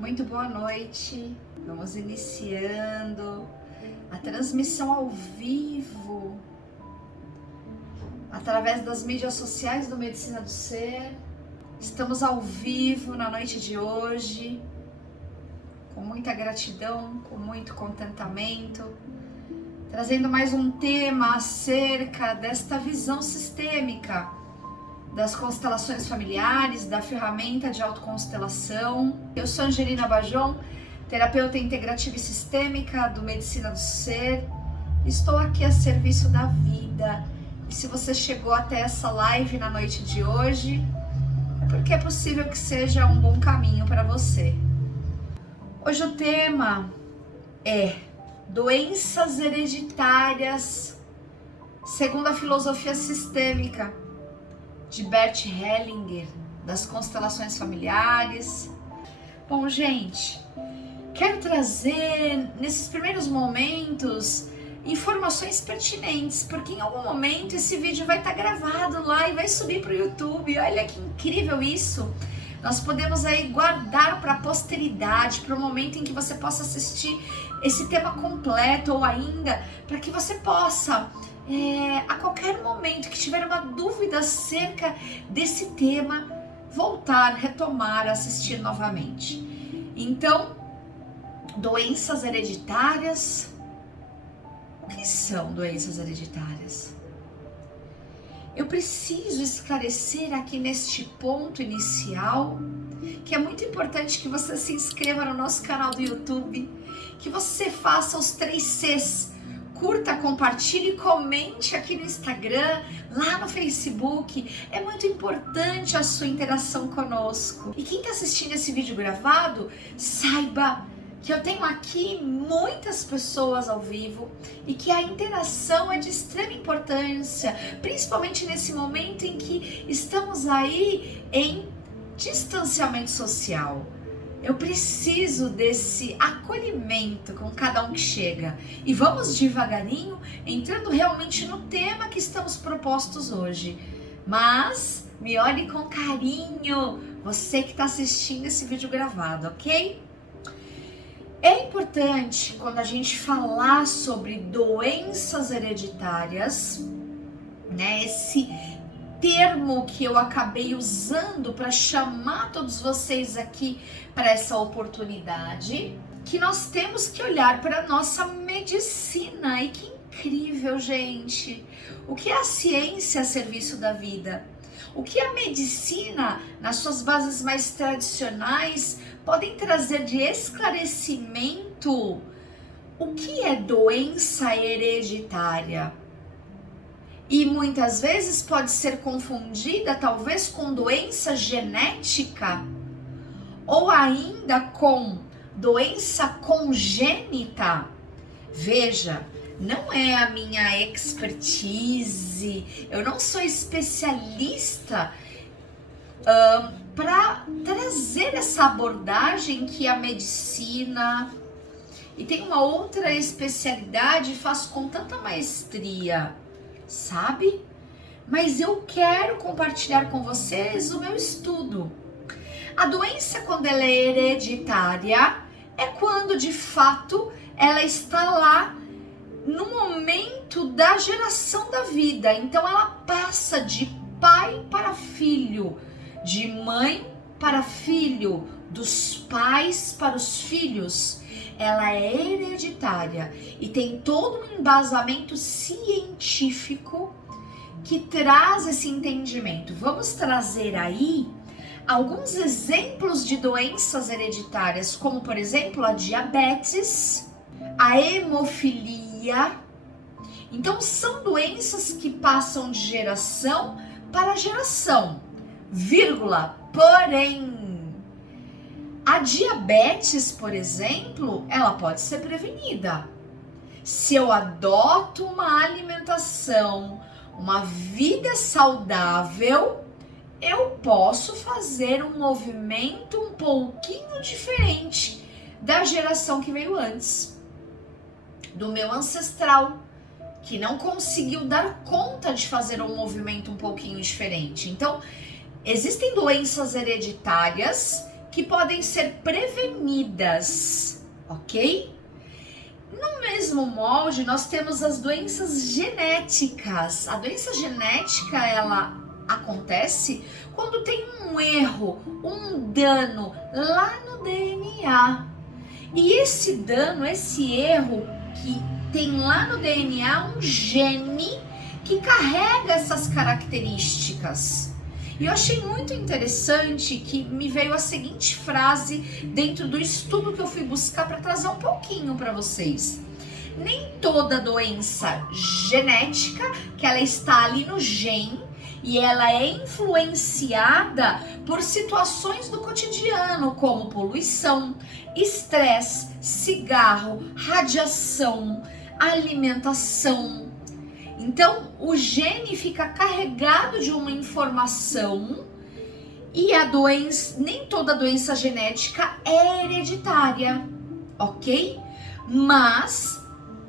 Muito boa noite. Vamos iniciando a transmissão ao vivo através das mídias sociais do Medicina do Ser. Estamos ao vivo na noite de hoje, com muita gratidão, com muito contentamento, trazendo mais um tema acerca desta visão sistêmica das constelações familiares, da ferramenta de autoconstelação. Eu sou Angelina Bajon, terapeuta integrativa e sistêmica do Medicina do Ser. Estou aqui a serviço da vida. E se você chegou até essa live na noite de hoje, é porque é possível que seja um bom caminho para você. Hoje o tema é doenças hereditárias segundo a filosofia sistêmica de Bert Hellinger, das constelações familiares. Bom, gente, quero trazer nesses primeiros momentos informações pertinentes, porque em algum momento esse vídeo vai estar gravado lá e vai subir para o YouTube. Olha que incrível isso! Nós podemos aí guardar para a posteridade, para o momento em que você possa assistir esse tema completo, ou ainda para que você possa a qualquer momento que tiver uma dúvida acerca desse tema, voltar, retomar, assistir novamente. Então, doenças hereditárias. O que são doenças hereditárias? Eu preciso esclarecer aqui neste ponto inicial que é muito importante que você se inscreva no nosso canal do YouTube, que você faça os 3 Cs. Curta, compartilhe e comente aqui no Instagram, lá no Facebook. É muito importante a sua interação conosco. E quem está assistindo esse vídeo gravado, saiba que eu tenho aqui muitas pessoas ao vivo e que a interação é de extrema importância, principalmente nesse momento em que estamos aí em distanciamento social. Eu preciso desse acolhimento com cada um que chega. E vamos devagarinho, entrando realmente no tema que estamos propostos hoje. Mas me olhe com carinho, você que está assistindo esse vídeo gravado, ok? É importante, quando a gente falar sobre doenças hereditárias, né, esse termo que eu acabei usando para chamar todos vocês aqui para essa oportunidade, que nós temos que olhar para a nossa medicina. E que incrível, gente! O que é a ciência a serviço da vida? O que a medicina, nas suas bases mais tradicionais, podem trazer de esclarecimento? O que é doença hereditária? E muitas vezes pode ser confundida talvez com doença genética ou ainda com doença congênita. Veja, não é a minha expertise, eu não sou especialista para trazer essa abordagem que a medicina e tem uma outra especialidade faz com tanta maestria, sabe? Mas eu quero compartilhar com vocês o meu estudo. A doença, quando ela é hereditária, é quando de fato ela está lá no momento da geração da vida. Então ela passa de pai para filho, de mãe para filho, dos pais para os filhos. Ela é hereditária e tem todo um embasamento científico que traz esse entendimento. Vamos trazer aí alguns exemplos de doenças hereditárias, como por exemplo a diabetes, a hemofilia. Então são doenças que passam de geração para geração, vírgula, porém a diabetes, por exemplo, ela pode ser prevenida. Se eu adoto uma alimentação, uma vida saudável, eu posso fazer um movimento um pouquinho diferente da geração que veio antes, do meu ancestral, que não conseguiu dar conta de fazer um movimento um pouquinho diferente. Então, existem doenças hereditárias que podem ser prevenidas, ok? No mesmo molde, nós temos as doenças genéticas. A doença genética, ela acontece quando tem um erro, um dano lá no DNA. E esse dano, esse erro que tem lá no DNA um gene que carrega essas características. E eu achei muito interessante que me veio a seguinte frase dentro do estudo que eu fui buscar para trazer um pouquinho para vocês. Nem toda doença genética, que ela está ali no gene, e ela é influenciada por situações do cotidiano, como poluição, estresse, cigarro, radiação, alimentação. Então, o gene fica carregado de uma informação e a doença, nem toda doença genética é hereditária, ok? Mas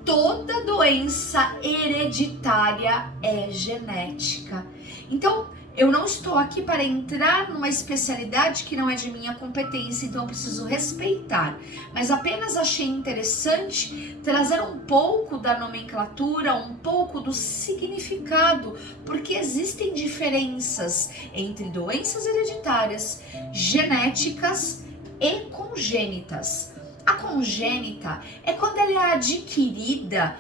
toda doença hereditária é genética. Então, eu não estou aqui para entrar numa especialidade que não é de minha competência, então eu preciso respeitar. Mas apenas achei interessante trazer um pouco da nomenclatura, um pouco do significado, porque existem diferenças entre doenças hereditárias, genéticas e congênitas. A congênita é quando ela é adquirida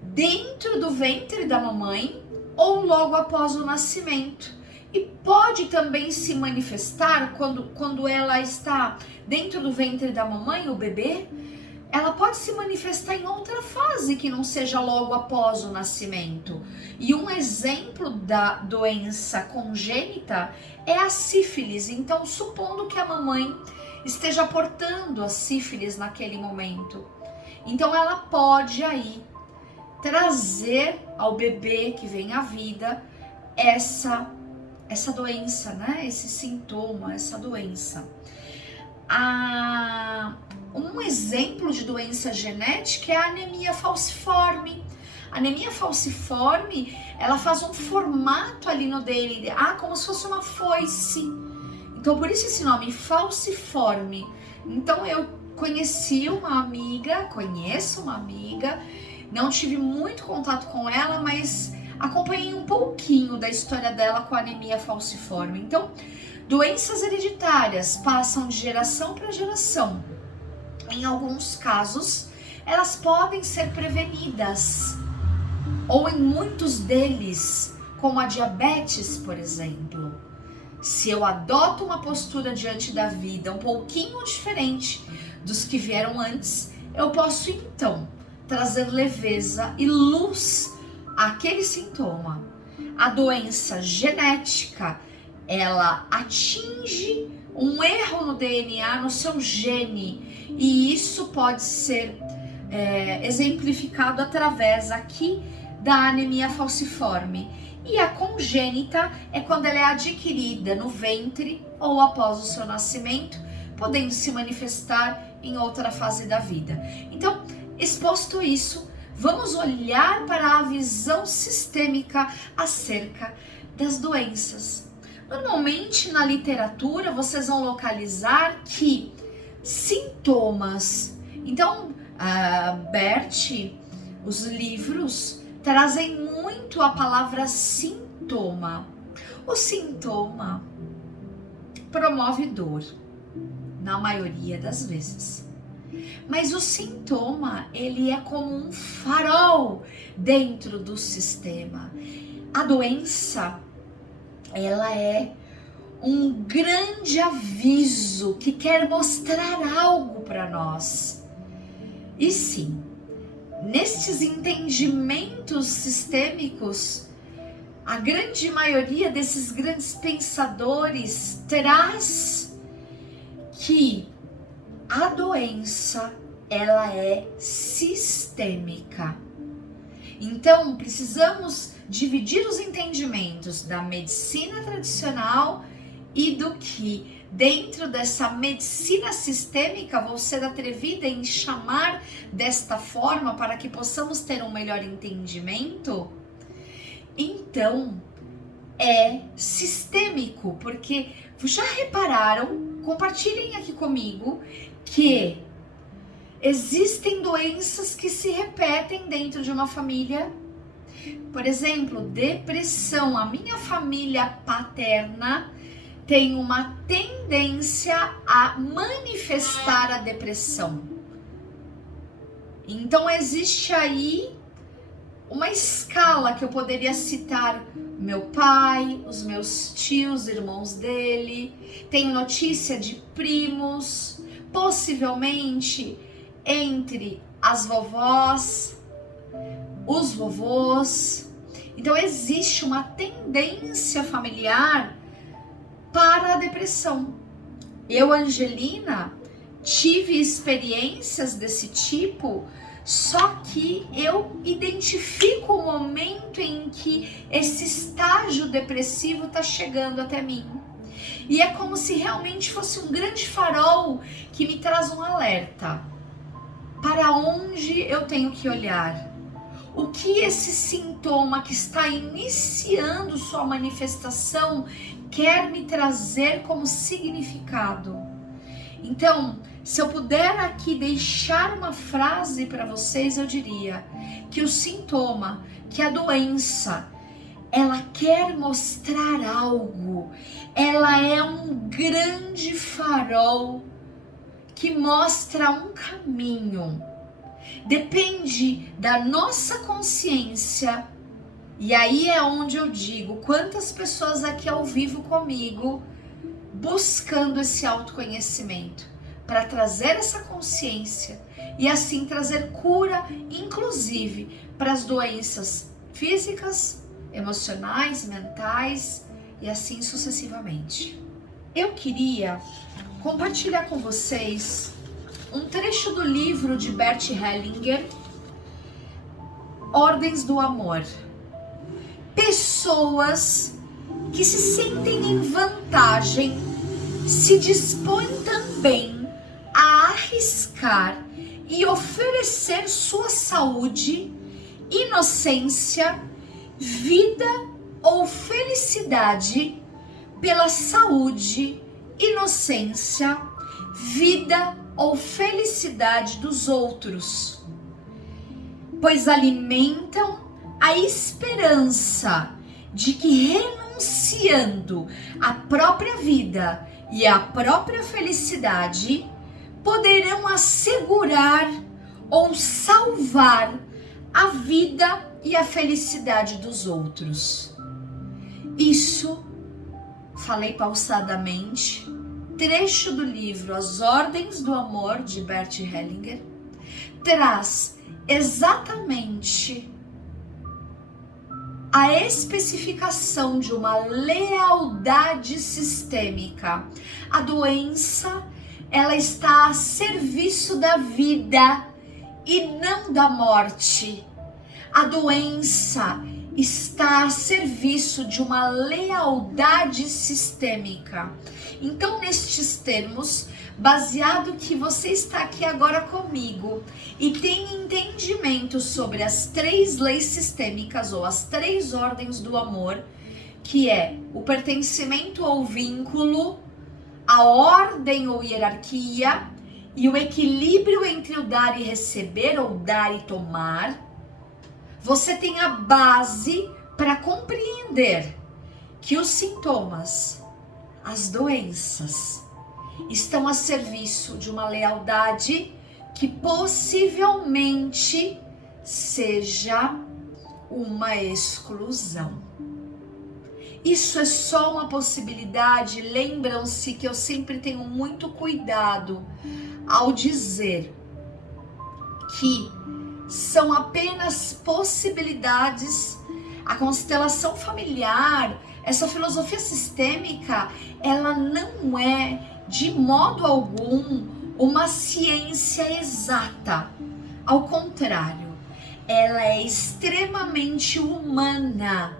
dentro do ventre da mamãe ou logo após o nascimento. E pode também se manifestar quando ela está dentro do ventre da mamãe, o bebê, ela pode se manifestar em outra fase que não seja logo após o nascimento. E um exemplo da doença congênita é a sífilis. Então, supondo que a mamãe esteja portando a sífilis naquele momento, então ela pode aí trazer ao bebê que vem à vida essa doença, né? Esse sintoma, essa doença. Um exemplo de doença genética é a anemia falciforme. A anemia falciforme, ela faz um formato ali no DNA, como se fosse uma foice. Então, por isso esse nome, falciforme. Então, eu conheço uma amiga, não tive muito contato com ela, mas acompanhei um pouquinho da história dela com a anemia falciforme. Então, doenças hereditárias passam de geração para geração. Em alguns casos, elas podem ser prevenidas, ou em muitos deles, como a diabetes, por exemplo. Se eu adoto uma postura diante da vida um pouquinho diferente dos que vieram antes, eu posso então trazer leveza e luz àquele sintoma. A doença genética, ela atinge um erro no DNA, no seu gene, e isso pode ser exemplificado através aqui da anemia falciforme. E a congênita é quando ela é adquirida no ventre ou após o seu nascimento, podendo se manifestar em outra fase da vida. Então, exposto isso, vamos olhar para a visão sistêmica acerca das doenças. Normalmente na literatura vocês vão localizar que sintomas. Então, Bert, os livros trazem muito a palavra sintoma. O sintoma promove dor, na maioria das vezes. Mas o sintoma, ele é como um farol dentro do sistema. A doença, ela é um grande aviso que quer mostrar algo para nós. E sim, nestes entendimentos sistêmicos, a grande maioria desses grandes pensadores traz que a doença, ela é sistêmica. Então, precisamos dividir os entendimentos da medicina tradicional e do que dentro dessa medicina sistêmica, vou ser atrevida em chamar desta forma para que possamos ter um melhor entendimento. Então, é sistêmico, porque já repararam compartilhem aqui comigo que existem doenças que se repetem dentro de uma família. Por exemplo, depressão. A minha família paterna tem uma tendência a manifestar a depressão. Então existe aí uma escala que eu poderia citar: meu pai, os meus tios, irmãos dele, tenho notícia de primos, possivelmente entre as vovós, os vovôs. Então existe uma tendência familiar para a depressão. Eu, Angelina, tive experiências desse tipo, só que eu identifico o momento em que esse estágio depressivo está chegando até mim. E é como se realmente fosse um grande farol que me traz um alerta. Para onde eu tenho que olhar? O que esse sintoma que está iniciando sua manifestação quer me trazer como significado? Então, se eu puder aqui deixar uma frase para vocês, eu diria que o sintoma, que a doença, ela quer mostrar algo. Ela é um grande farol que mostra um caminho. Depende da nossa consciência. E aí é onde eu digo, quantas pessoas aqui ao vivo comigo buscando esse autoconhecimento para trazer essa consciência e assim trazer cura, inclusive para as doenças físicas, emocionais, mentais e assim sucessivamente. Eu queria compartilhar com vocês um trecho do livro de Bert Hellinger, Ordens do Amor. Pessoas que se sentem em vantagem se dispõem também a arriscar e oferecer sua saúde, inocência, vida ou felicidade pela saúde, inocência, vida ou felicidade dos outros, pois alimentam a esperança de que renunciando à própria vida e à própria felicidade, poderão assegurar ou salvar a vida e a felicidade dos outros. Isso, falei pausadamente, trecho do livro As Ordens do Amor, de Bert Hellinger, traz exatamente a especificação de uma lealdade sistêmica. A doença, ela está a serviço da vida e não da morte. A doença está a serviço de uma lealdade sistêmica. Então, nestes termos, baseado que você está aqui agora comigo e tem entendimento sobre as 3 leis sistêmicas ou as 3 ordens do amor, que é o pertencimento ou vínculo, a ordem ou hierarquia e o equilíbrio entre o dar e receber ou dar e tomar, você tem a base para compreender que os sintomas, as doenças, estão a serviço de uma lealdade que possivelmente seja uma exclusão. Isso é só uma possibilidade. Lembram-se que eu sempre tenho muito cuidado ao dizer que são apenas possibilidades. A constelação familiar, essa filosofia sistêmica, ela não é de modo algum uma ciência exata. Ao contrário, ela é extremamente humana.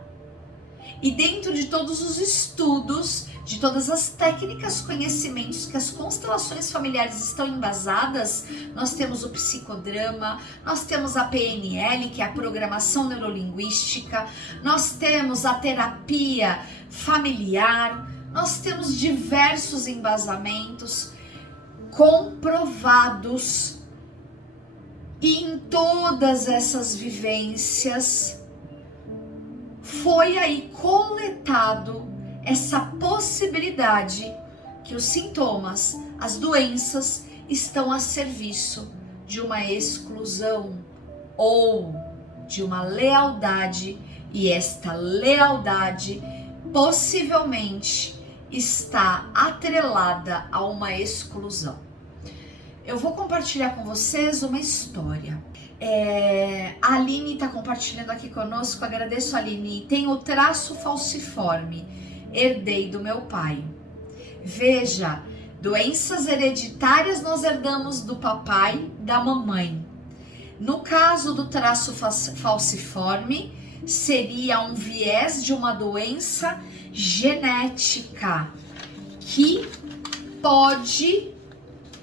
E dentro de todos os estudos, de todas as técnicas, conhecimentos que as constelações familiares estão embasadas, nós temos o psicodrama, nós temos a PNL, que é a programação neurolinguística, nós temos a terapia familiar, Nós temos diversos embasamentos comprovados, e em todas essas vivências foi aí coletado essa possibilidade que os sintomas, as doenças estão a serviço de uma exclusão ou de uma lealdade, e esta lealdade possivelmente está atrelada a uma exclusão. Eu vou compartilhar com vocês uma história. A Aline está compartilhando aqui conosco, agradeço, Aline. Tem o traço falciforme, herdei do meu pai. Veja, doenças hereditárias nós herdamos do papai, da mamãe. No caso do traço falciforme, seria um viés de uma doença genética que pode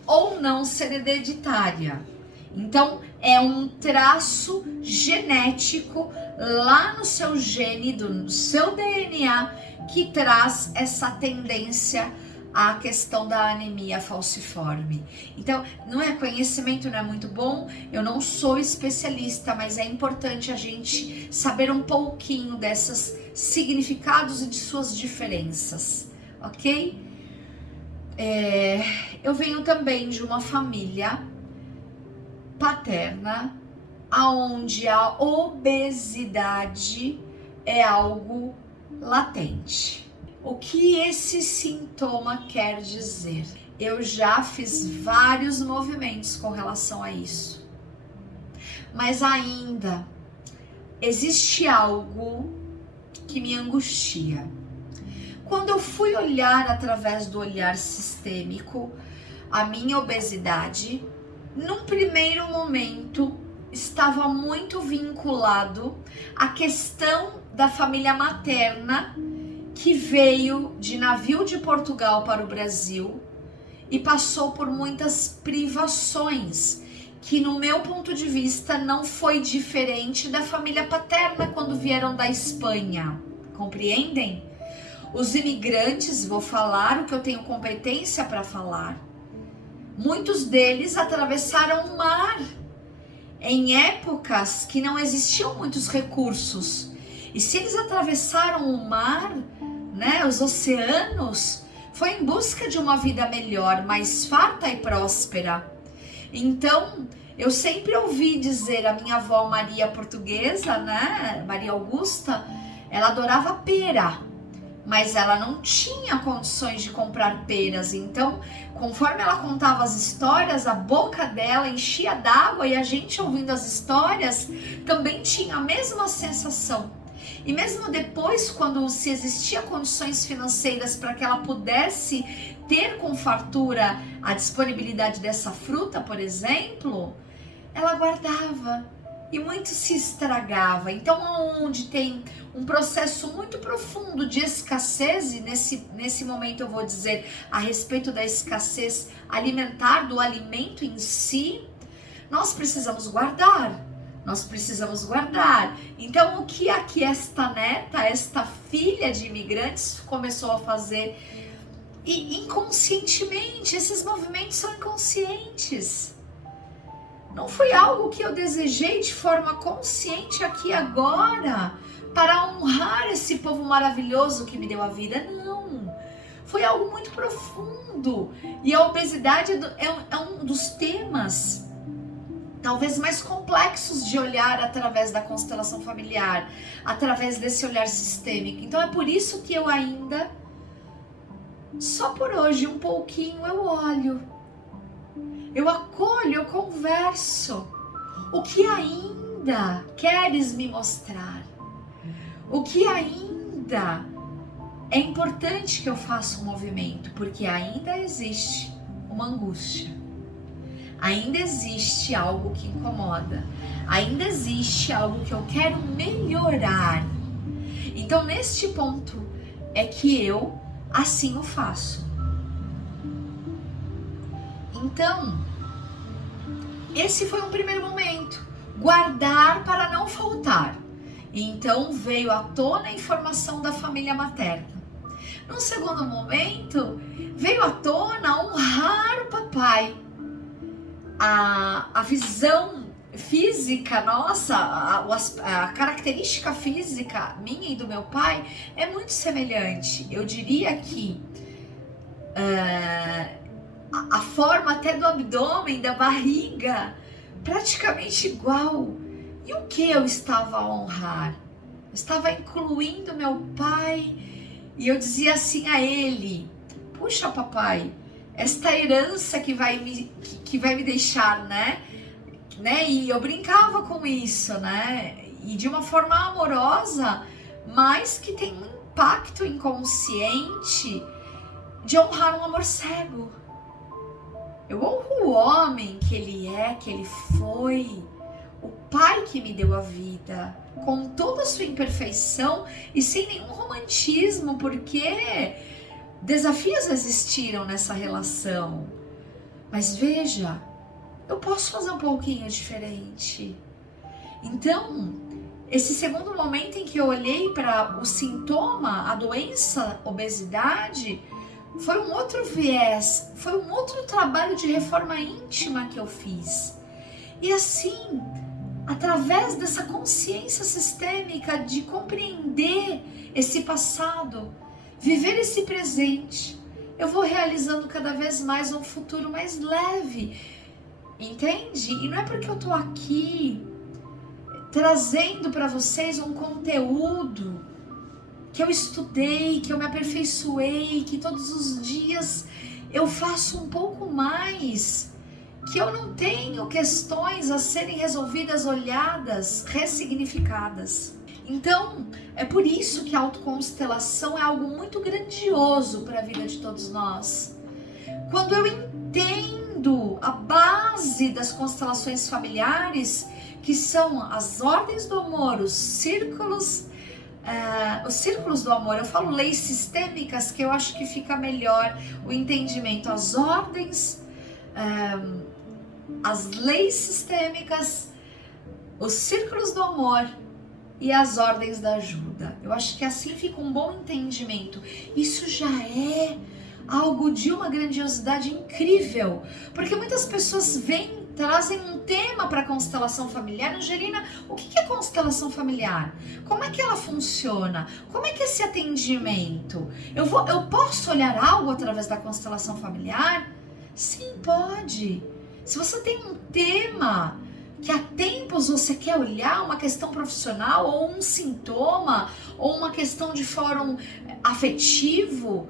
ou não ser hereditária. Então, é um traço genético lá no seu gene, no seu DNA, que traz essa tendência à questão da anemia falciforme. Então, conhecimento não é muito bom, eu não sou especialista, mas é importante a gente saber um pouquinho desses significados e de suas diferenças, ok? Eu venho também de uma família paterna, onde a obesidade é algo latente. O que esse sintoma quer dizer? Eu já fiz vários movimentos com relação a isso, mas ainda existe algo que me angustia. Quando eu fui olhar através do olhar sistêmico a minha obesidade, num primeiro momento estava muito vinculado à questão da família materna, que veio de navio de Portugal para o Brasil e passou por muitas privações, que no meu ponto de vista não foi diferente da família paterna quando vieram da Espanha, compreendem? Os imigrantes, vou falar o que eu tenho competência para falar, muitos deles atravessaram o mar em épocas que não existiam muitos recursos, e se eles atravessaram o mar, os oceanos, foi em busca de uma vida melhor, mais farta e próspera. Então, eu sempre ouvi dizer, a minha avó Maria portuguesa, Maria Augusta, ela adorava pera, mas ela não tinha condições de comprar peras. Então, conforme ela contava as histórias, a boca dela enchia d'água, e a gente ouvindo as histórias também tinha a mesma sensação. E mesmo depois, quando se existia condições financeiras para que ela pudesse ter com fartura a disponibilidade dessa fruta, por exemplo, ela guardava e muito se estragava. Então, onde tem um processo muito profundo de escassez, e nesse momento eu vou dizer a respeito da escassez alimentar, do alimento em si, nós precisamos guardar. Então, o que aqui esta neta, esta filha de imigrantes começou a fazer? E inconscientemente, esses movimentos são inconscientes. Não foi algo que eu desejei de forma consciente aqui agora, para honrar esse povo maravilhoso que me deu a vida. Não, foi algo muito profundo. E a obesidade é um dos temas talvez mais complexos de olhar através da constelação familiar, através desse olhar sistêmico. Então é por isso que eu ainda, só por hoje, um pouquinho eu olho, eu acolho, eu converso. O que ainda queres me mostrar? O que ainda é importante que eu faça um movimento? Porque ainda existe uma angústia. Ainda existe algo que incomoda, ainda existe algo que eu quero melhorar. Então, neste ponto é que eu assim o faço. Então, esse foi um primeiro momento, guardar para não faltar. Então veio à tona a informação da família materna. Num segundo momento, veio à tona honrar o papai. A visão física nossa, a característica física minha e do meu pai é muito semelhante. Eu diria que a forma até do abdômen, da barriga, praticamente igual. E o que eu estava a honrar? Eu estava incluindo meu pai e eu dizia assim a ele: puxa, papai, esta herança que vai me deixar, né? E eu brincava com isso, né? E de uma forma amorosa, mas que tem um impacto inconsciente de honrar um amor cego. Eu honro o homem que ele é, que ele foi, o pai que me deu a vida, com toda a sua imperfeição e sem nenhum romantismo, porque desafios existiram nessa relação. Mas veja, eu posso fazer um pouquinho diferente. Então, esse segundo momento em que eu olhei para o sintoma, a doença, obesidade, foi um outro viés, foi um outro trabalho de reforma íntima que eu fiz. E assim, através dessa consciência sistêmica de compreender esse passado, viver esse presente, eu vou realizando cada vez mais um futuro mais leve, entende? E não é porque eu tô aqui trazendo para vocês um conteúdo que eu estudei, que eu me aperfeiçoei, que todos os dias eu faço um pouco mais, que eu não tenho questões a serem resolvidas, olhadas, ressignificadas. Então, é por isso que a autoconstelação é algo muito grandioso para a vida de todos nós. Quando eu entendo a base das constelações familiares, que são as ordens do amor, os círculos do amor, eu falo leis sistêmicas, que eu acho que fica melhor o entendimento, as ordens, as leis sistêmicas, os círculos do amor e as ordens da ajuda. Eu acho que assim fica um bom entendimento. Isso já é algo de uma grandiosidade incrível, porque muitas pessoas trazem um tema para a constelação familiar. Angelina, o que é constelação familiar? Como é que ela funciona? Como é que é esse atendimento? Eu posso olhar algo através da constelação familiar? Sim, pode. Se você tem um tema que há tempos você quer olhar, uma questão profissional, ou um sintoma, ou uma questão de fórum afetivo,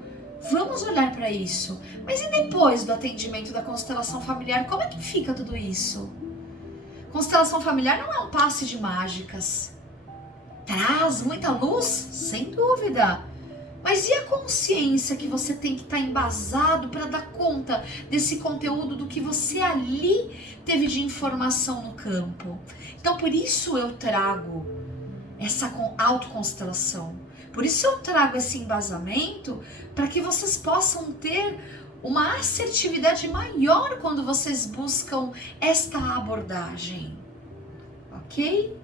vamos olhar para isso. Mas e depois do atendimento da constelação familiar, como é que fica tudo isso? Constelação familiar não é um passe de mágicas. Traz muita luz? Sem dúvida. Mas e a consciência que você tem que estar embasado para dar conta desse conteúdo, do que você ali teve de informação no campo? Então, por isso eu trago essa autoconstelação. Por isso eu trago esse embasamento, para que vocês possam ter uma assertividade maior quando vocês buscam esta abordagem. Ok?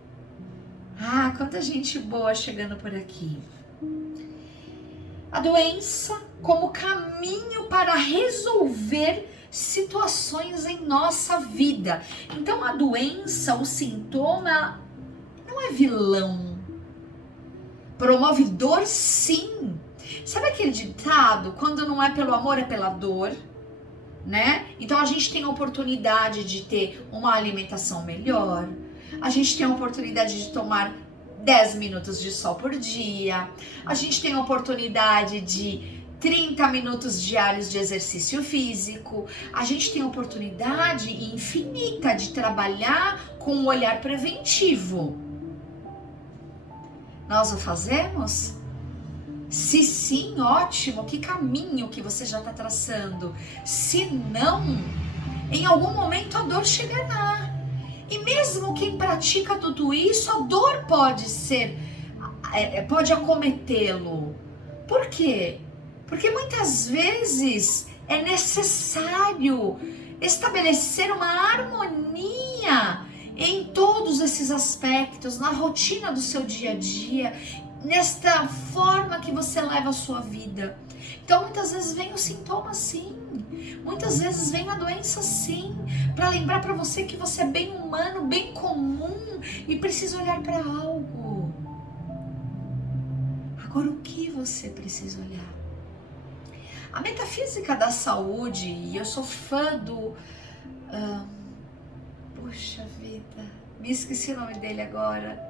Quanta gente boa chegando por aqui. A doença como caminho para resolver situações em nossa vida. Então a doença, o sintoma, não é vilão. Promove dor, sim. Sabe aquele ditado, quando não é pelo amor é pela dor, né? Então a gente tem a oportunidade de ter uma alimentação melhor, a gente tem a oportunidade de tomar 10 minutos de sol por dia, a gente tem a oportunidade de 30 minutos diários de exercício físico, a gente tem a oportunidade infinita de trabalhar com um olhar preventivo. Nós o fazemos? Se sim, ótimo, que caminho que você já está traçando. Se não, em algum momento a dor chegará. E mesmo quem pratica tudo isso, a dor pode acometê-lo. Por quê? Porque muitas vezes é necessário estabelecer uma harmonia em todos esses aspectos, na rotina do seu dia a dia, nesta forma que você leva a sua vida. Então muitas vezes vem o sintoma sim, muitas vezes vem a doença sim, para lembrar para você que você é bem humano, bem comum e precisa olhar para algo. Agora o que você precisa olhar? A metafísica da saúde, e eu sou fã do... puxa vida, me esqueci o nome dele agora.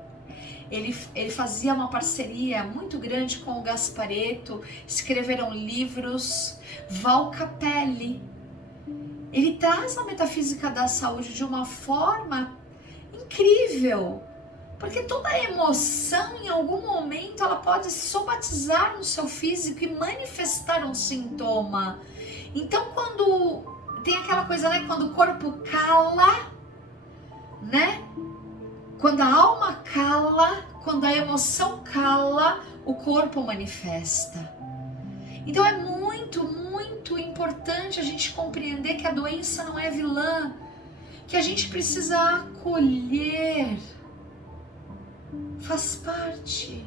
Ele fazia uma parceria muito grande com o Gasparetto, escreveram livros. Val Capelli, ele traz a metafísica da saúde de uma forma incrível, porque toda emoção em algum momento ela pode somatizar no seu físico e manifestar um sintoma. Então quando tem aquela coisa, né, quando o corpo cala, né? Quando a alma cala, quando a emoção cala, o corpo manifesta. Então é muito, muito importante a gente compreender que a doença não é vilã, que a gente precisa acolher. Faz parte.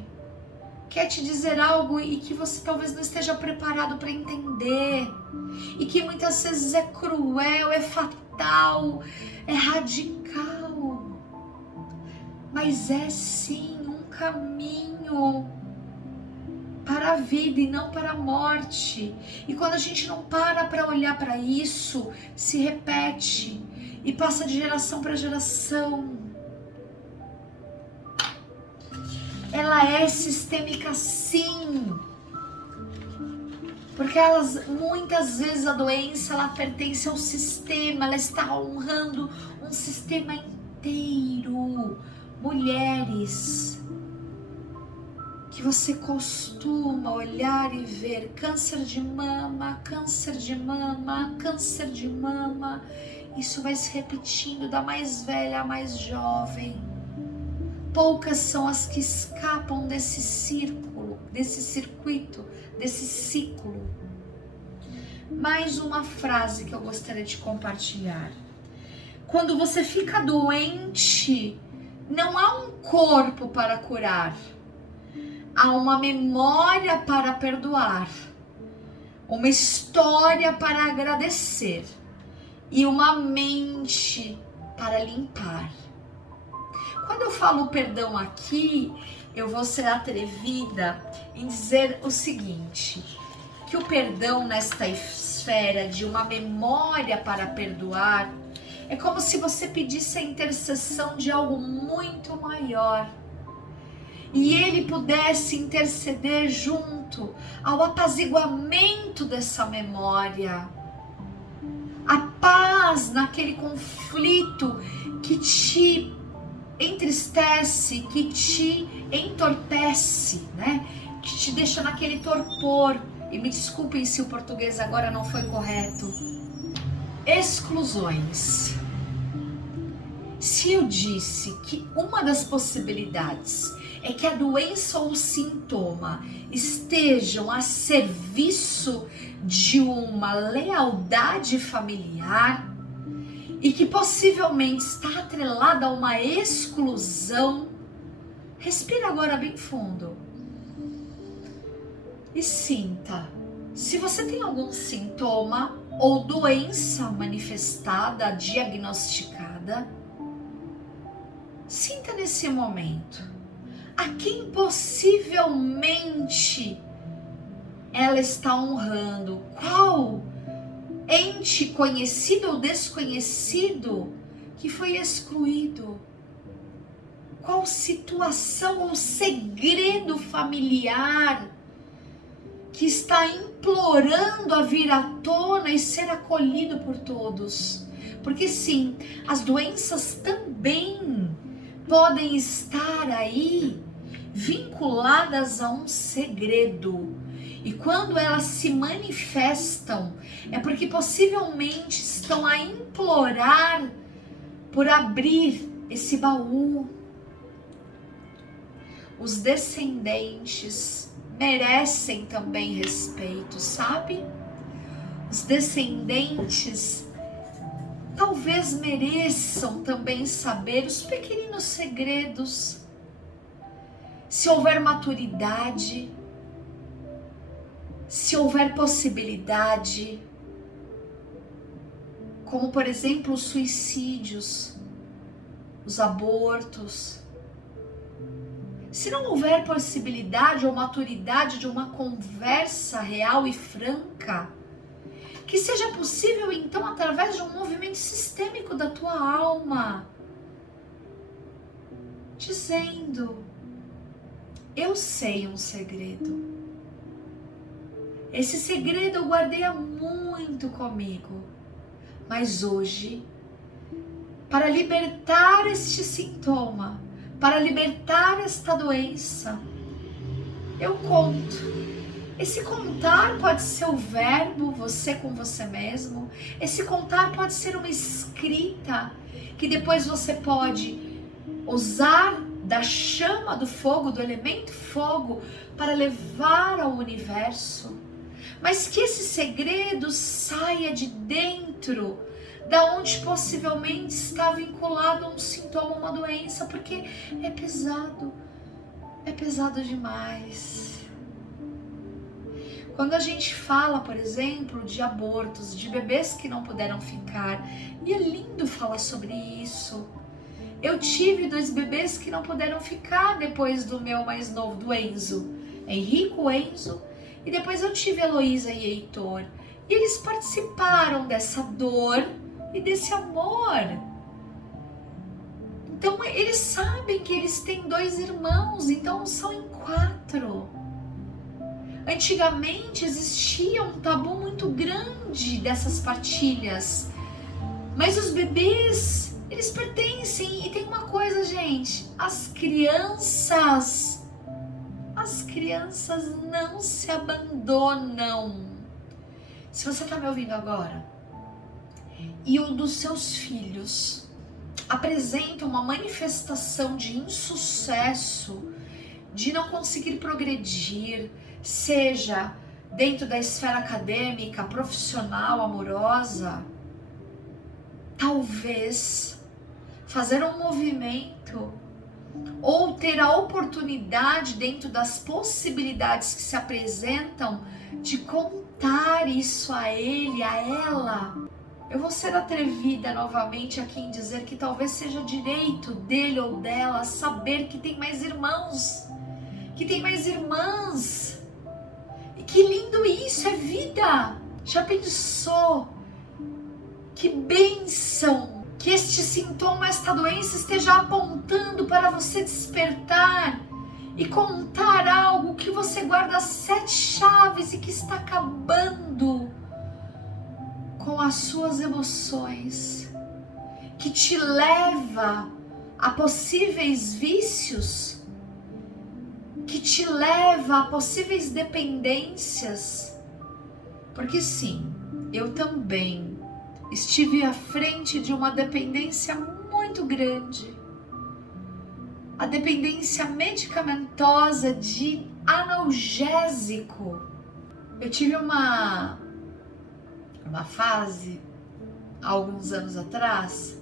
Quer te dizer algo e que você talvez não esteja preparado para entender. E que muitas vezes é cruel, é fatal, é radical. Mas é sim um caminho para a vida e não para a morte. E quando a gente não para olhar para isso, se repete e passa de geração para geração. Ela é sistêmica sim. Porque muitas vezes a doença ela pertence ao sistema, ela está honrando um sistema inteiro. Mulheres que você costuma olhar e ver câncer de mama, câncer de mama, câncer de mama, isso vai se repetindo da mais velha à mais jovem. Poucas são as que escapam desse círculo, desse circuito, desse ciclo. Mais uma frase que eu gostaria de compartilhar. Quando você fica doente, não há um corpo para curar, há uma memória para perdoar, uma história para agradecer e uma mente para limpar. Quando eu falo perdão aqui, eu vou ser atrevida em dizer o seguinte, que o perdão nesta esfera de uma memória para perdoar é como se você pedisse a intercessão de algo muito maior e ele pudesse interceder junto ao apaziguamento dessa memória, a paz naquele conflito que te entristece, que te entorpece, né? Que te deixa naquele torpor. E me desculpem se o português agora não foi correto. Exclusões. Se eu disse que uma das possibilidades é que a doença ou o sintoma estejam a serviço de uma lealdade familiar e que possivelmente está atrelada a uma exclusão, respira agora bem fundo e sinta. Se você tem algum sintoma ou doença manifestada, diagnosticada, sinta nesse momento a quem possivelmente ela está honrando. Qual ente conhecido ou desconhecido que foi excluído? Qual situação ou segredo familiar que está implorando a vir à tona e ser acolhido por todos? Porque sim, as doenças também podem estar aí vinculadas a um segredo. E quando elas se manifestam, é porque possivelmente estão a implorar por abrir esse baú. Os descendentes merecem também respeito, sabe? Os descendentes talvez mereçam também saber os pequeninos segredos. Se houver maturidade, se houver possibilidade, como por exemplo os suicídios, os abortos, se não houver possibilidade ou maturidade de uma conversa real e franca, que seja possível então através de um movimento sistêmico da tua alma, dizendo: eu sei um segredo. Esse segredo eu guardei há muito comigo, mas hoje, para libertar este sintoma, para libertar esta doença, eu conto. Esse contar pode ser o verbo, você com você mesmo. Esse contar pode ser uma escrita, que depois você pode usar da chama do fogo, do elemento fogo, para levar ao universo. Mas que esse segredo saia de dentro, da onde possivelmente está vinculado a um sintoma, uma doença, porque é pesado demais. Quando a gente fala, por exemplo, de abortos, de bebês que não puderam ficar, e é lindo falar sobre isso. Eu tive 2 bebês que não puderam ficar depois do meu mais novo, do Enzo, Henrico, Enzo, e depois eu tive Heloísa e Heitor. E eles participaram dessa dor e desse amor. Então eles sabem que eles têm 2 irmãos, então são em 4. Antigamente existia um tabu muito grande dessas partilhas, mas os bebês, eles pertencem. E tem uma coisa, gente, as crianças não se abandonam. Se você está me ouvindo agora e um dos seus filhos apresenta uma manifestação de insucesso, de não conseguir progredir, seja dentro da esfera acadêmica, profissional, amorosa, talvez fazer um movimento ou ter a oportunidade, dentro das possibilidades que se apresentam, de contar isso a ele, a ela. Eu vou ser atrevida novamente aqui em dizer que talvez seja direito dele ou dela saber que tem mais irmãos, que tem mais irmãs. E que lindo isso, é vida! Já pensou? Que bênção que este sintoma, esta doença esteja apontando para você despertar e contar algo que você guarda 7 chaves e que está acabando com as suas emoções, que te leva a possíveis vícios, que te leva a possíveis dependências. Porque sim, eu também estive à frente de uma dependência muito grande. A dependência medicamentosa de analgésico. Eu tive uma fase, há alguns anos atrás,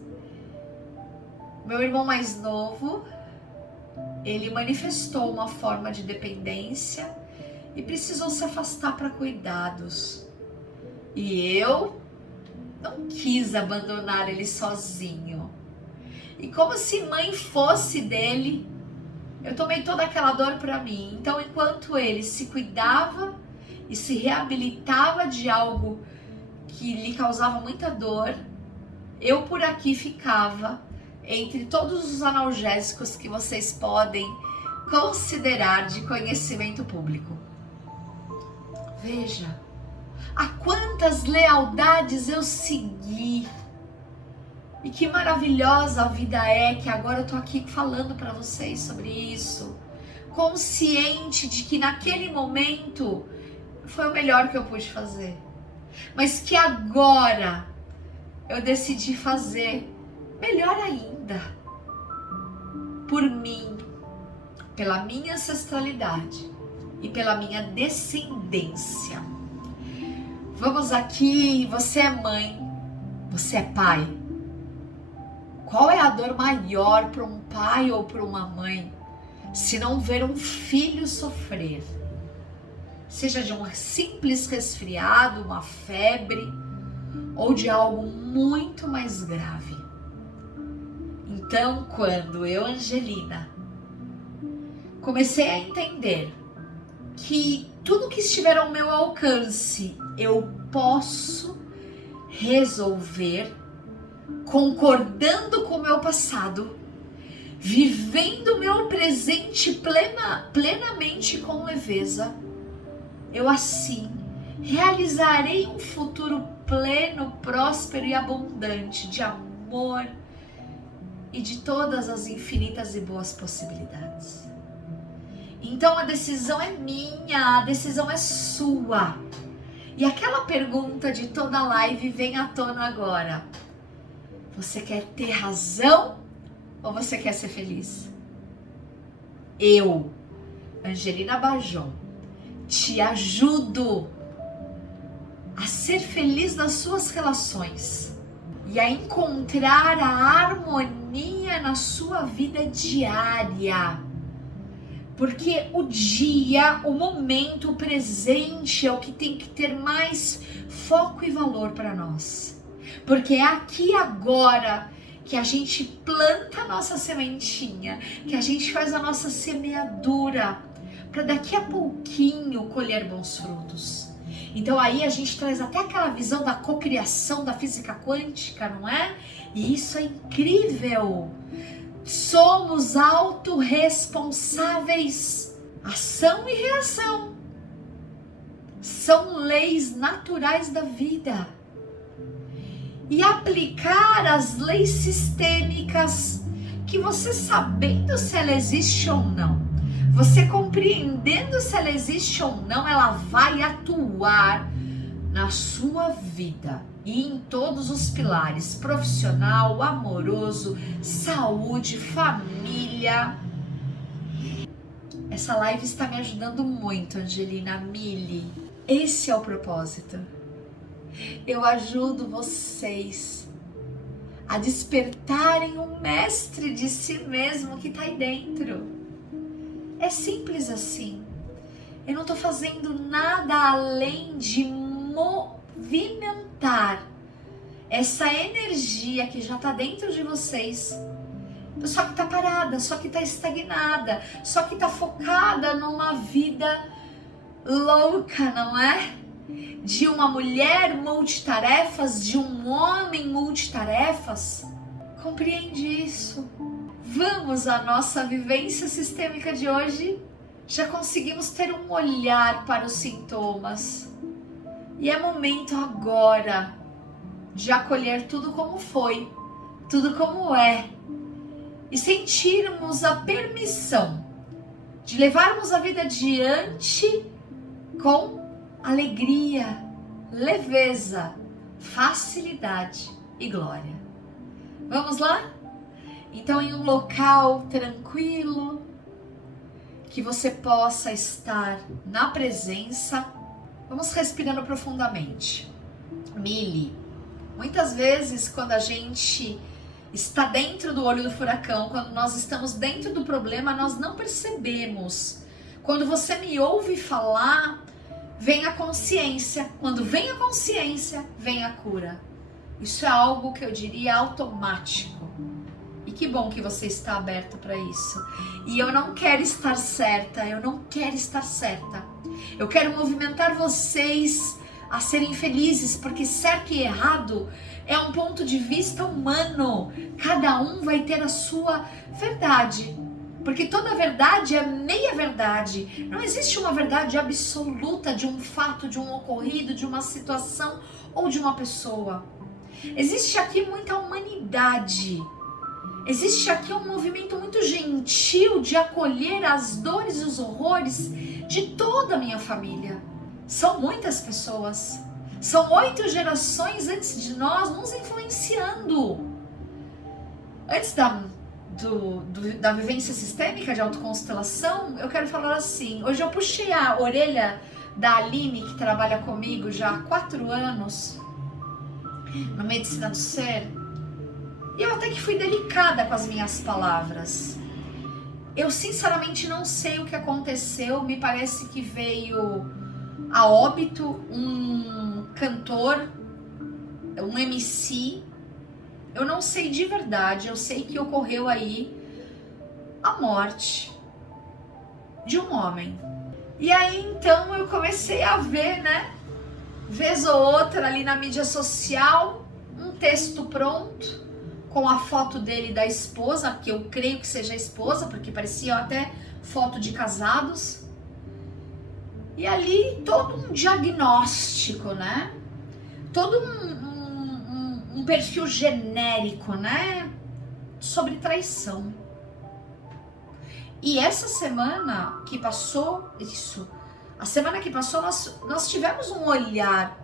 meu irmão mais novo, ele manifestou uma forma de dependência e precisou se afastar para cuidados. E eu não quis abandonar ele sozinho. E como se mãe fosse dele, eu tomei toda aquela dor para mim. Então, enquanto ele se cuidava e se reabilitava de algo que lhe causava muita dor, eu por aqui ficava entre todos os analgésicos que vocês podem considerar de conhecimento público. Veja, a quantas lealdades eu segui. E que maravilhosa a vida é, que agora eu tô aqui falando para vocês sobre isso, consciente de que naquele momento foi o melhor que eu pude fazer, mas que agora eu decidi fazer melhor ainda, por mim, pela minha ancestralidade e pela minha descendência. Vamos aqui, você é mãe, você é pai. Qual é a dor maior para um pai ou para uma mãe, se não ver um filho sofrer? seja de um simples resfriado, uma febre, ou de algo muito mais grave. Então, quando eu, Angelina, comecei a entender que tudo que estiver ao meu alcance eu posso resolver, concordando com o meu passado, vivendo o meu presente plenamente com leveza, eu assim realizarei um futuro pleno, próspero e abundante de amor e de todas as infinitas e boas possibilidades. Então a decisão é minha, a decisão é sua. E aquela pergunta de toda live vem à tona agora. Você quer ter razão ou você quer ser feliz? Eu, Angelina Bajon, te ajudo a ser feliz nas suas relações e a encontrar a harmonia na sua vida diária. Porque o dia, o momento, o presente é o que tem que ter mais foco e valor para nós. Porque é aqui agora que a gente planta a nossa sementinha, que a gente faz a nossa semeadura, para daqui a pouquinho colher bons frutos. Então aí a gente traz até aquela visão da cocriação da física quântica, não é? E isso é incrível. Somos autorresponsáveis. Ação e reação são leis naturais da vida. E aplicar as leis sistêmicas, que você sabendo se ela existe ou não, você compreendendo se ela existe ou não, ela vai atuar na sua vida e em todos os pilares: profissional, amoroso, saúde, família. Essa live está me ajudando muito, Angelina, Mili. Esse é o propósito. Eu ajudo vocês a despertarem um mestre de si mesmo que está aí dentro. É simples assim. Eu não estou fazendo nada além de movimentar essa energia que já está dentro de vocês, só que está parada, só que está estagnada, só que está focada numa vida louca, não é? De uma mulher multitarefas, de um homem multitarefas. Compreende isso? Vamos à nossa vivência sistêmica de hoje. Já conseguimos ter um olhar para os sintomas. E é momento agora de acolher tudo como foi, tudo como é. E sentirmos a permissão de levarmos a vida adiante com alegria, leveza, facilidade e glória. Vamos lá? Então, em um local tranquilo, que você possa estar na presença, vamos respirando profundamente. Mili, muitas vezes quando a gente está dentro do olho do furacão, quando nós estamos dentro do problema, nós não percebemos. Quando você me ouve falar, vem a consciência. Quando vem a consciência, vem a cura. Isso é algo que eu diria automático. E que bom que você está aberto para isso. E eu não quero estar certa, eu não quero estar certa. Eu quero movimentar vocês a serem felizes, porque certo e errado é um ponto de vista humano. Cada um vai ter a sua verdade. Porque toda verdade é meia verdade. Não existe uma verdade absoluta de um fato, de um ocorrido, de uma situação ou de uma pessoa. Existe aqui muita humanidade. Existe aqui um movimento muito gentil de acolher as dores e os horrores de toda a minha família. São muitas pessoas. São 8 gerações antes de nós nos influenciando. Antes da vivência sistêmica de autoconstelação, eu quero falar assim. Hoje eu puxei a orelha da Aline, que trabalha comigo já há 4 anos no Medicina do Ser. E eu até que fui delicada com as minhas palavras. Eu sinceramente não sei o que aconteceu. Me parece que veio a óbito um cantor, um MC. Eu não sei de verdade, eu sei que ocorreu aí a morte de um homem. E aí então eu comecei a ver, né, vez ou outra ali na mídia social, um texto pronto com a foto dele e da esposa, que eu creio que seja a esposa, porque parecia até foto de casados. E ali todo um diagnóstico, né? Todo um perfil genérico, né? Sobre traição. E essa semana que passou, a semana que passou nós tivemos um olhar.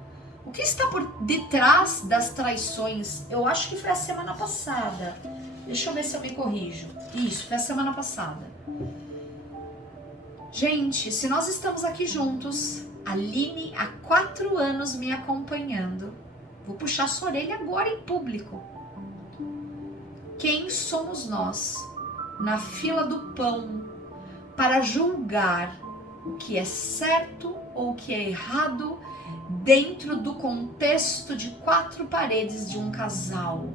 O que está por detrás das traições? Eu acho que foi a semana passada. Deixa eu ver se eu me corrijo. Isso, foi a semana passada. Gente, se nós estamos aqui juntos, Aline há 4 anos me acompanhando, vou puxar sua orelha agora em público. Quem somos nós na fila do pão para julgar o que é certo ou o que é errado dentro do contexto de 4 paredes de um casal?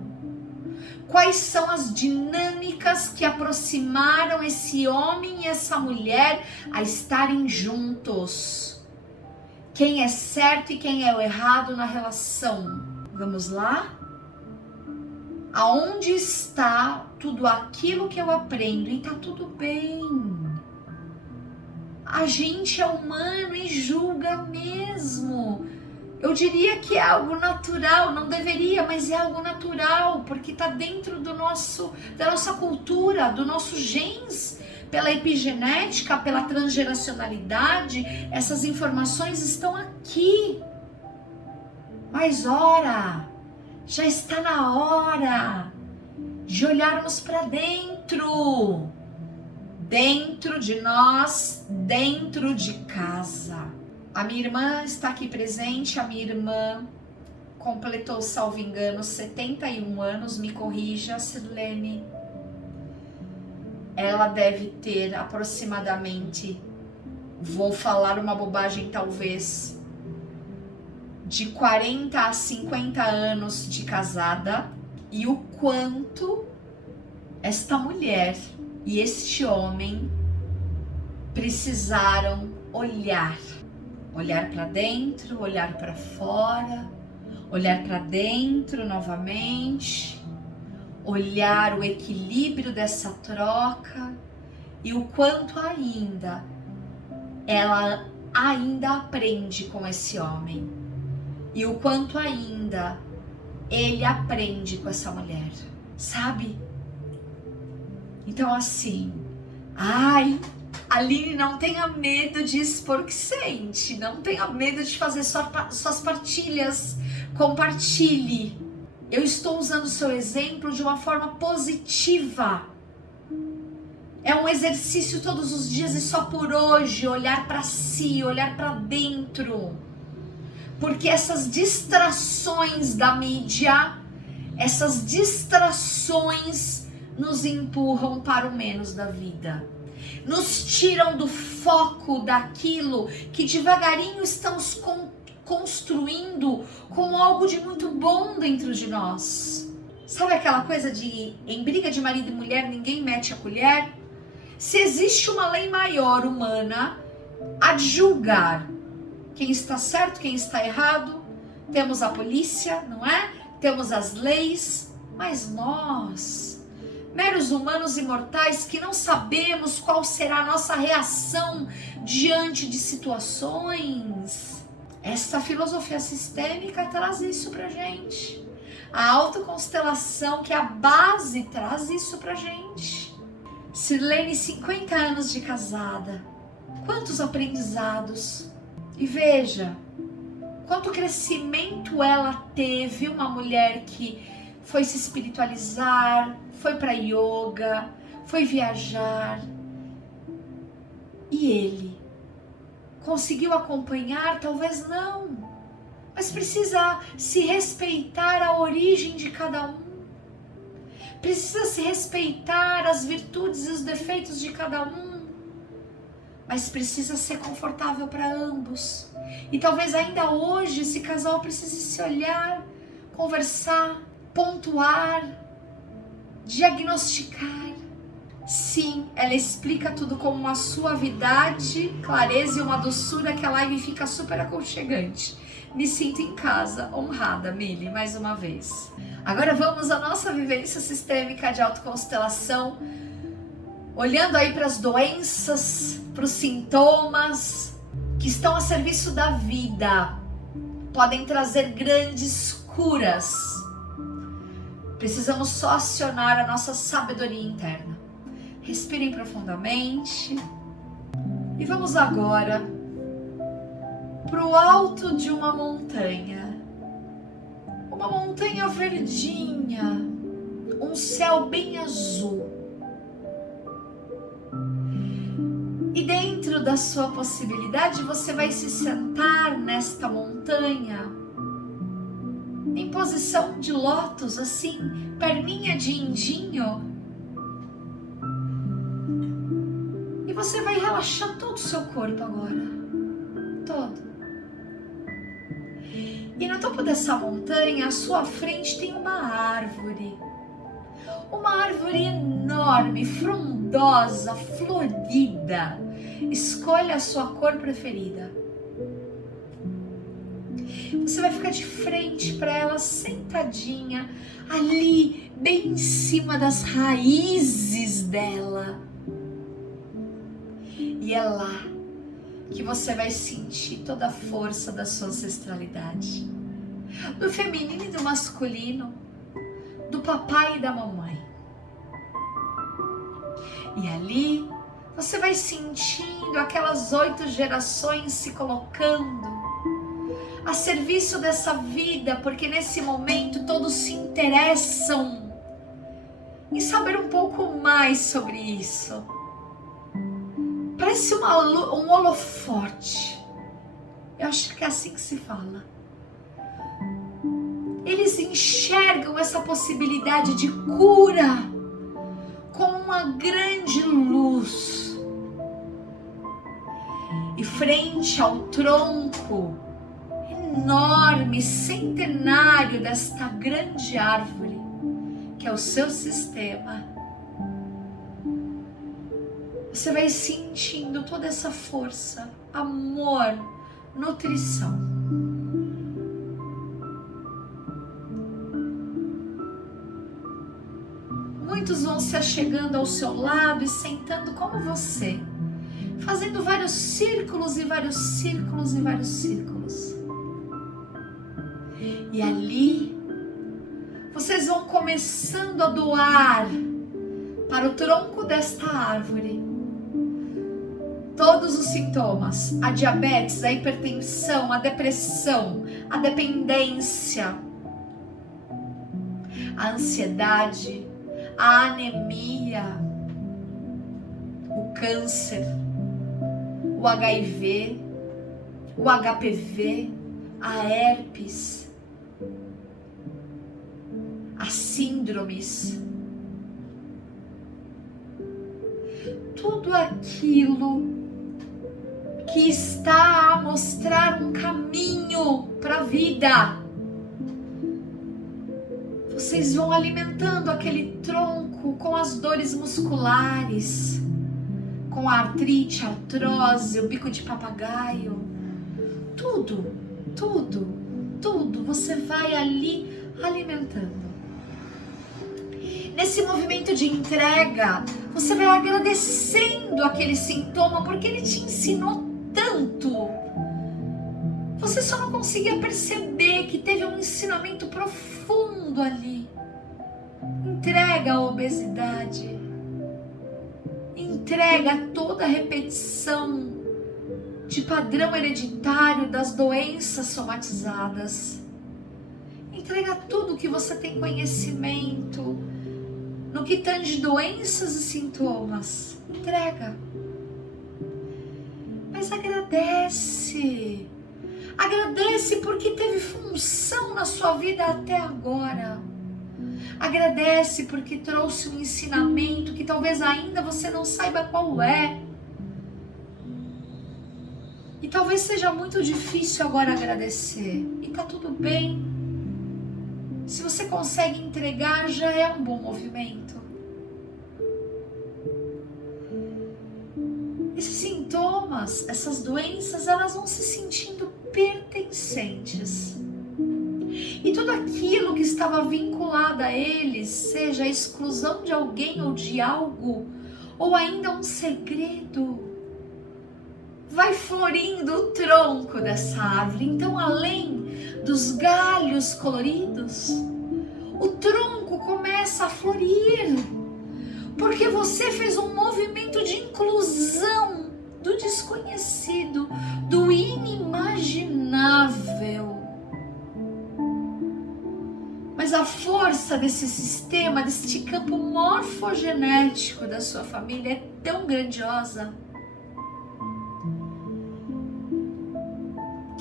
Quais são as dinâmicas que aproximaram esse homem e essa mulher a estarem juntos? Quem é certo e quem é o errado na relação? Vamos lá? Aonde está tudo aquilo que eu aprendo? E tá tudo bem. A gente é humano e julga mesmo. Eu diria que é algo natural, não deveria, mas é algo natural, porque está dentro da nossa cultura, do nosso genes, pela epigenética, pela transgeracionalidade, essas informações estão aqui. Mas ora, já está na hora de olharmos para dentro de nós, dentro de casa. A minha irmã está aqui presente, a minha irmã completou, salvo engano, 71 anos, me corrija, Sirlene. Ela deve ter aproximadamente, vou falar uma bobagem talvez, de 40 a 50 anos de casada, e o quanto esta mulher e este homem precisaram olhar para dentro, olhar para fora, olhar para dentro novamente, olhar o equilíbrio dessa troca e o quanto ela ainda aprende com esse homem e o quanto ainda ele aprende com essa mulher, sabe? Então assim, Aline, não tenha medo de expor o que sente, não tenha medo de fazer suas partilhas, compartilhe. Eu estou usando o seu exemplo de uma forma positiva. É um exercício todos os dias e só por hoje, olhar para si, olhar para dentro. Porque essas distrações da mídia, essas distrações nos empurram para o menos da vida. Nos tiram do foco daquilo que devagarinho estamos construindo como algo de muito bom dentro de nós. Sabe aquela coisa de em briga de marido e mulher ninguém mete a colher? Se existe uma lei maior humana a julgar quem está certo, quem está errado, temos a polícia, não é? Temos as leis, mas nós, meros humanos imortais que não sabemos qual será a nossa reação diante de situações. Essa filosofia sistêmica traz isso pra gente. A autoconstelação, que é a base, traz isso pra gente. Sirlene, 50 anos de casada. Quantos aprendizados. E veja, quanto crescimento ela teve, uma mulher que foi se espiritualizar, foi para yoga, foi viajar. E ele conseguiu acompanhar? Talvez não. Mas precisa se respeitar a origem de cada um. Precisa se respeitar as virtudes e os defeitos de cada um. Mas precisa ser confortável para ambos. E talvez ainda hoje esse casal precise se olhar, conversar, pontuar, diagnosticar. Sim, ela explica tudo com uma suavidade, clareza e uma doçura que a live fica super aconchegante. Me sinto em casa, honrada, Mili, mais uma vez. Agora vamos à nossa vivência sistêmica de autoconstelação, olhando aí para as doenças, para os sintomas que estão a serviço da vida. Podem trazer grandes curas. Precisamos só acionar a nossa sabedoria interna. Respirem profundamente. E vamos agora para o alto de uma montanha. Uma montanha verdinha. Um céu bem azul. E dentro da sua possibilidade, você vai se sentar nesta montanha em posição de lótus, assim, perninha de indinho. E você vai relaxar todo o seu corpo agora. Todo. E no topo dessa montanha, à sua frente, tem uma árvore. Uma árvore enorme, frondosa, florida. Escolha a sua cor preferida. Você vai ficar de frente para ela, sentadinha, ali, bem em cima das raízes dela. E é lá que você vai sentir toda a força da sua ancestralidade. Do feminino e do masculino, do papai e da mamãe. E ali você vai sentindo aquelas 8 gerações se colocando a serviço dessa vida, porque nesse momento todos se interessam em saber um pouco mais sobre isso. Parece um holofote. Eu acho que é assim que se fala. Eles enxergam essa possibilidade de cura com uma grande luz. E frente ao tronco enorme, centenário desta grande árvore, que é o seu sistema, você vai sentindo toda essa força, amor, nutrição. Muitos vão se achegando ao seu lado e sentando como você, fazendo vários círculos e vários círculos e vários círculos. E ali, vocês vão começando a doar para o tronco desta árvore todos os sintomas: a diabetes, a hipertensão, a depressão, a dependência, a ansiedade, a anemia, o câncer, o HIV, o HPV, a herpes, as síndromes, tudo aquilo que está a mostrar um caminho para a vida. Vocês vão alimentando aquele tronco com as dores musculares, com a artrite, a artrose, o bico de papagaio. Tudo, tudo, tudo você vai ali alimentando. Nesse movimento de entrega, você vai agradecendo aquele sintoma porque ele te ensinou tanto. Você só não conseguia perceber que teve um ensinamento profundo ali. Entrega a obesidade. Entrega toda a repetição de padrão hereditário das doenças somatizadas. Entrega tudo que você tem conhecimento no que tange doenças e sintomas. Entrega. Mas agradece. Agradece porque teve função na sua vida até agora. Agradece porque trouxe um ensinamento que talvez ainda você não saiba qual é. E talvez seja muito difícil agora agradecer. E tá tudo bem. Se você consegue entregar, já é um bom movimento. Esses sintomas, essas doenças, elas vão se sentindo pertencentes. E tudo aquilo que estava vinculado a eles, seja a exclusão de alguém ou de algo, ou ainda um segredo, vai florindo o tronco dessa árvore. Então, além dos galhos coloridos, o tronco começa a florir, porque você fez um movimento de inclusão do desconhecido, do inimaginável. Mas a força desse sistema, deste campo morfogenético da sua família é tão grandiosa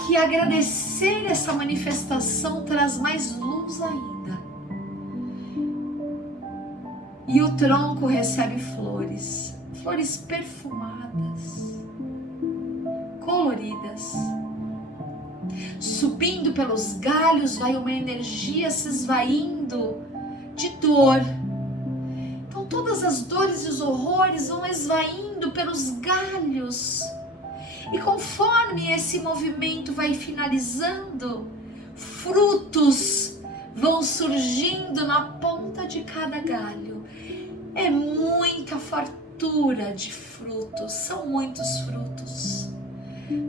que agradecer essa manifestação traz mais luz ainda. E o tronco recebe flores, flores perfumadas, coloridas. Subindo pelos galhos vai uma energia se esvaindo de dor. Então todas as dores e os horrores vão esvaindo pelos galhos. E conforme esse movimento vai finalizando, frutos vão surgindo na ponta de cada galho. É muita fartura de frutos, são muitos frutos.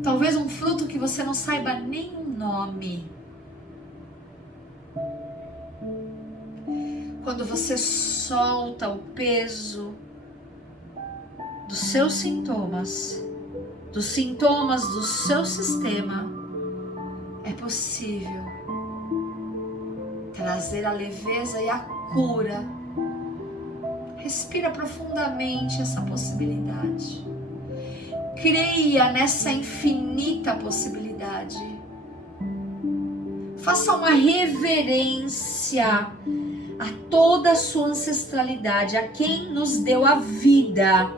Talvez um fruto que você não saiba nem o nome. Quando você solta o peso dos seus sintomas, dos sintomas do seu sistema, é possível trazer a leveza e a cura. Respira profundamente essa possibilidade. Creia nessa infinita possibilidade. Faça uma reverência a toda a sua ancestralidade, a quem nos deu a vida.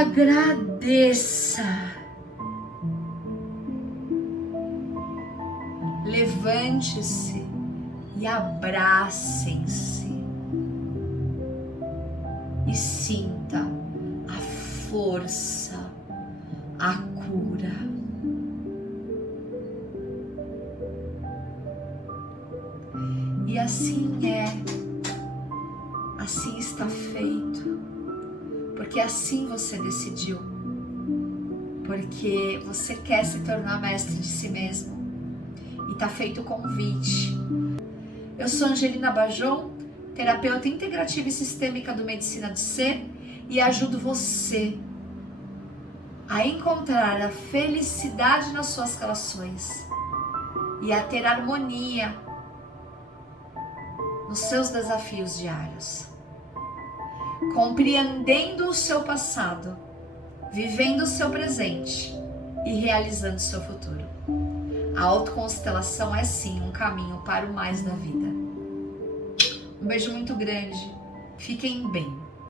Agradeça. Levante-se e abracem-se. E sinta a força, a cura. E assim é, assim está feito, porque assim você decidiu, porque você quer se tornar mestre de si mesmo, e está feito o convite. Eu sou Angelina Bajon, terapeuta integrativa e sistêmica do Medicina do Ser, e ajudo você a encontrar a felicidade nas suas relações e a ter harmonia nos seus desafios diários, compreendendo o seu passado, vivendo o seu presente e realizando o seu futuro. A autoconstelação é sim um caminho para o mais da vida. Um beijo muito grande, fiquem bem.